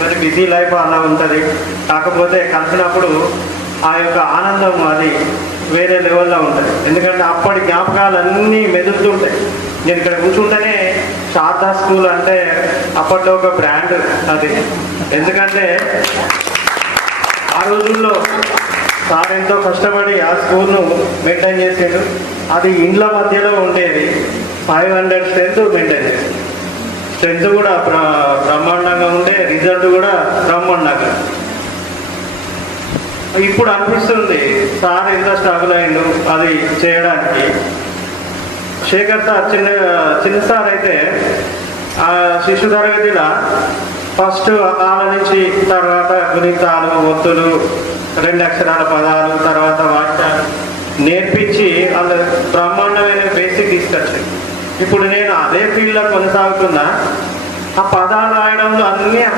మరి busy life అలా ఉంటుంది. కాకపోతే కలిసినప్పుడు ఆ యొక్క ఆనందం అది వేరే లెవెల్లో ఉంటుంది. ఎందుకంటే అప్పటి జ్ఞాపకాలన్నీ మెదులుతుంటాయి. నేను ఇక్కడ కూర్చుంటేనే శారదా స్కూల్ అంటే అప్పట్లో ఒక బ్రాండ్ అది. ఎందుకంటే ఆ రోజుల్లో సార్ ఎంతో కష్టపడి ఆ స్కూల్ను మెయింటైన్ చేసాడు. అది ఇండ్ల మధ్యలో ఉండేది. 500 స్ట్రెంత్ మెయింటైన్ చేసింది. స్ట్రెంత్ కూడా బ్రహ్మాండంగా ఉండే, రిజల్ట్ కూడా బ్రహ్మాండంగా. ఇప్పుడు అనిపిస్తుంది సార్ ఎంత స్ట్రగుల్ అయిండు అది చేయడానికి. శేఖర్ సార్ చిన్న సార్ అయితే శిశు తరగతిలో ఫస్ట్ ఆల నుంచి తర్వాత గుణితాలు, ఒత్తులు, 2 అక్షరాల పదాలు, తర్వాత వాక్యాలు నేర్పించి వాళ్ళ బ్రహ్మాండమైన బేసిక్ తీసుకొచ్చింది. ఇప్పుడు నేను అదే ఫీల్డ్లో కొనసాగుతున్నా. ఆ పదాలు రాయడంలో అన్నీ